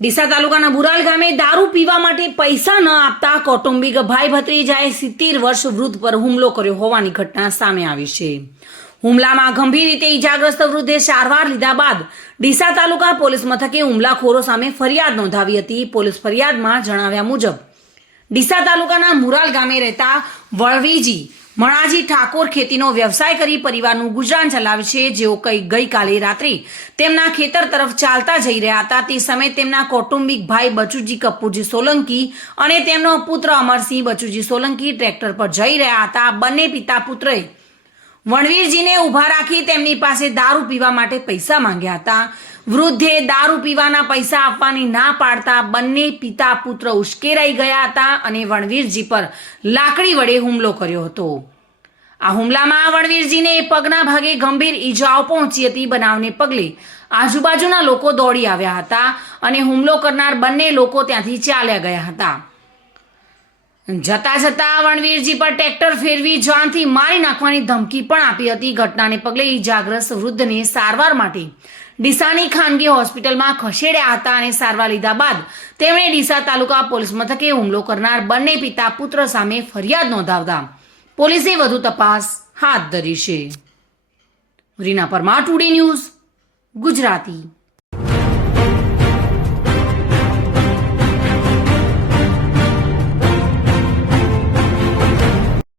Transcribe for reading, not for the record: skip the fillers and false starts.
ડીસા તાલુકાના બુરાલ ગામે દારૂ પીવા માટે પૈસા ન આપતા કૌટુંબિક ભાઈ ભત્રીજાએ 70 વર્ષ વૃદ્ધ પર હુમલો કર્યો હોવાની ઘટના સામે આવી છે। હુમલામાં ગંભીર રીતે ઈજાગ્રસ્ત વૃદ્ધે સારવાર લીધા બાદ ડીસા તાલુકા પોલીસ મથકે હુમલાખોરો સામે ફરિયાદ નોંધાવી હતી। પોલીસ ફરિયાદમાં જણાવ્યા મુજબ ડીસા તાલુકાના મુરાલ ગામે રહેતા વળવીજી મણાજી ઠાકોર ખેતીનો વ્યવસાય કરી પરિવારનું ગુજરાન ચલાવે છે। જેઓ ગઈકાલે રાત્રે તેમના ખેતર તરફ ચાલતા જઈ રહ્યા હતા। તે સમયે તેમના કૌટુંબિક ભાઈ બચુજી કપ્પુજી સોલંકી અને તેમનો પુત્ર અમરસિંહ બચુજી સોલંકી ટ્રેક્ટર પર જઈ રહ્યા હતા। બંને પિતા પુત્રએ વણવીરજીને ઊભા રાખી તેમની પાસે દારૂ પીવા માટે પૈસા માંગ્યા હતા। વૃદ્ધે દારૂ પીવાના પૈસા આપવાની ના પાડતા બંને પિતા પુત્ર ઉશ્કેરાઈ ગયા હતા અને વણવીરજી પર લાકડી વડે હુમલો કર્યો હતો। આ હુમલામાં વણવીરજીને પગના ભાગે ગંભીર ઈજાઓ પહોંચી હતી। બનાવને પગલે આજુબાજુના લોકો દોડી આવ્યા હતા અને હુમલો કરનાર બંને લોકો ત્યાંથી ચાલ્યા ગયા હતા। જતા જતા વણવીરજી પર ટ્રેક્ટર ફેરવી જાનથી મારી નાખવાની ધમકી પણ આપી હતી। ઘટનાને પગલે ઈજાગ્રસ્ત વૃદ્ધને સારવાર માટે ડીસાની ખાનગી હોસ્પિટલમાં ખસેડ્યા હતા અને સારવાર લીધા બાદ તેમણે ડીસા તાલુકા પોલીસ મથકે હુમલો કરનાર બંને પિતા પુત્ર સામે ફરિયાદ નોંધાવતા પોલીસે વધુ તપાસ હાથ ધરી છે। Reena Parmar, today news, Gujarati.